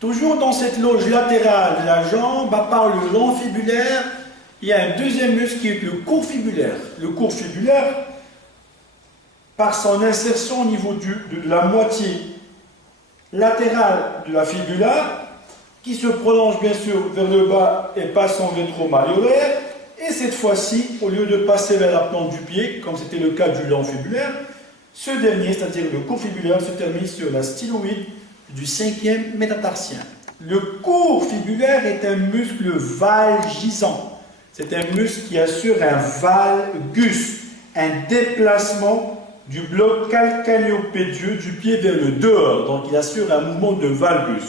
Toujours dans cette loge latérale de la jambe, à part le long fibulaire, il y a un deuxième muscle qui est le court fibulaire. Le court fibulaire, par son insertion au niveau de la moitié latérale de la fibula, qui se prolonge bien sûr vers le bas et passe en rétro-malléolaire, et cette fois-ci, au lieu de passer vers la plante du pied, comme c'était le cas du long fibulaire, ce dernier, c'est-à-dire le court fibulaire, se termine sur la styloïde du 5e métatarsien. Le court fibulaire est un muscle valgisant. C'est un muscle qui assure un valgus, un déplacement du bloc calcanéopédieux du pied vers le dehors. Donc il assure un mouvement de valgus.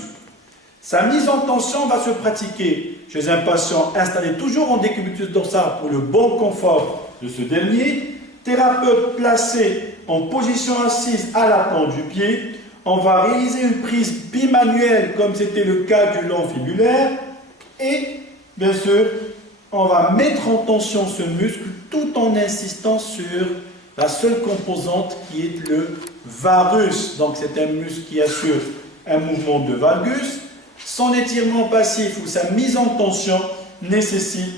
Sa mise en tension va se pratiquer chez un patient installé toujours en décubitus dorsal pour le bon confort de ce dernier. Thérapeute placé en position assise à la plante du pied. On va réaliser une prise bimanuelle comme c'était le cas du long fibulaire. Et bien sûr, on va mettre en tension ce muscle tout en insistant sur la seule composante qui est le varus. Donc c'est un muscle qui assure un mouvement de valgus. Son étirement passif ou sa mise en tension nécessite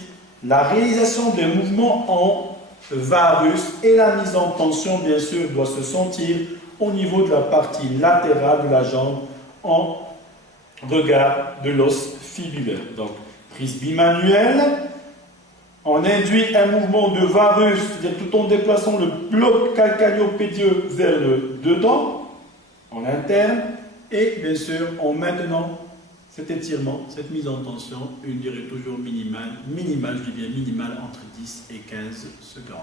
la réalisation des mouvements en varus et la mise en tension bien sûr doit se sentir au niveau de la partie latérale de la jambe en regard de l'os fibulaire. Donc prise bimanuelle, on induit un mouvement de varus, c'est-à-dire tout en déplaçant le bloc calcanéopédieux vers le dedans, en interne, et bien sûr en maintenant cet étirement, cette mise en tension, une durée toujours minimale, je dis bien minimale, entre 10 et 15 secondes.